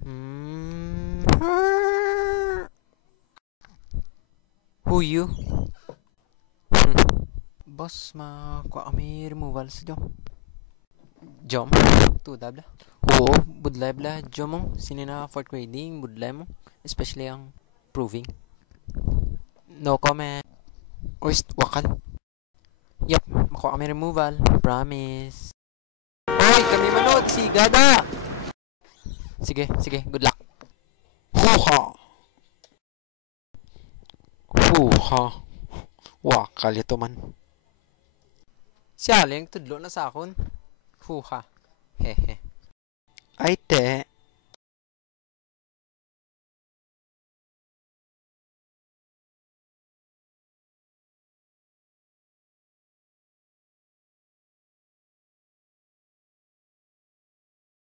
Hmm. Who you? Boss, makuha kami removal sa jom. Jom? Tudab la? Oo, budlay bla. Jom mo, sini na fourth grading, budlay mo. Especially ang proving. No comment. Oist, wakal. Yup, makuha kami removal. Promise. Hoy, kami manood, si Gada! Sige, sige, good luck. Huha! Huha! Wakal ito man. Si Aling, tudlo na sa akon. Huha. Hehe. Ay, te.